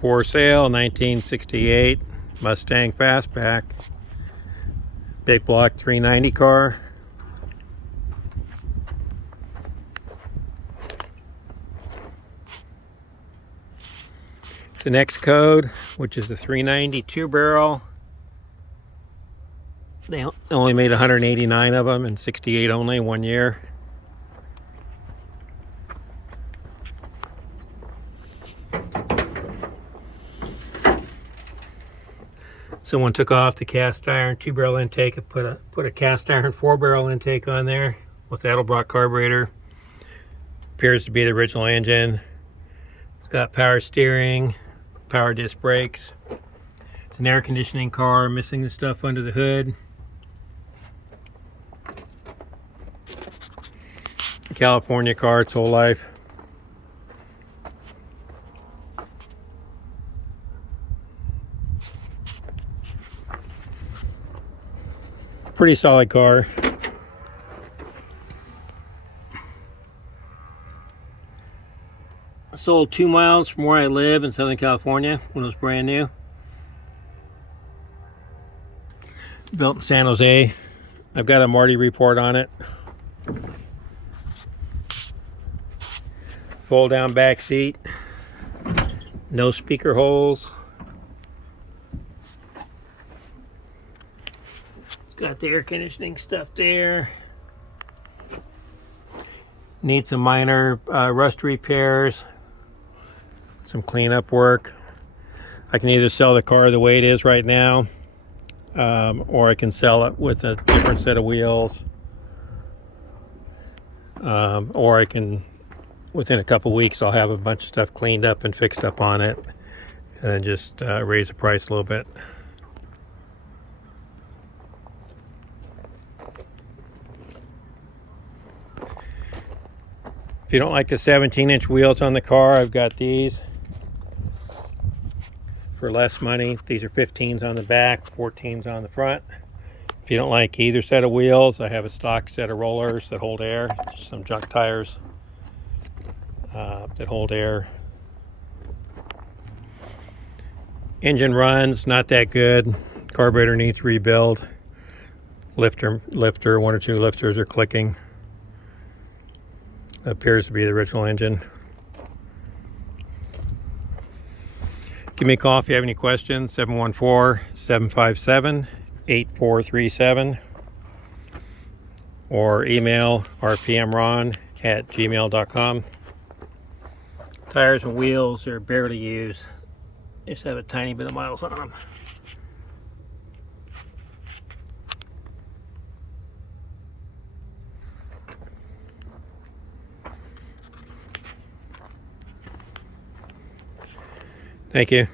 For sale, 1968 Mustang Fastback. Big block 390 car. The next code, which is the 392 barrel. They only made 189 of them, and 68 only, 1 year. Someone took off the cast iron 2-barrel intake and put a cast iron 4-barrel intake on there with the Edelbrock carburetor. Appears to be the original engine. It's got power steering, power disc brakes. It's an air conditioning car, missing the stuff under the hood. California car its whole life. Pretty solid car. Sold 2 miles from where I live in Southern California when it was brand new. Built in San Jose. I've got a Marty report on it. Fold down back seat. No speaker holes. It's got the air conditioning stuff there. Needs some minor rust repairs. Some cleanup work. I can either sell the car the way it is right now, or I can sell it with a different set of wheels, or I can, within a couple weeks, I'll have a bunch of stuff cleaned up and fixed up on it, and then just raise the price a little bit. If you don't like the 17-inch wheels on the car, I've got these for less money. These are 15s on the back, 14s on the front. If you don't like either set of wheels, I have a stock set of rollers that hold air, just some junk tires that hold air. Engine runs not that good. Carburetor needs rebuild. Lifter, 1 or 2 lifters are clicking. Appears to be the original engine. Give me a call if you have any questions. 714-757-8437, or email rpmron@gmail.com. Tires and wheels are barely used. Just have a tiny bit of miles on them. Thank you.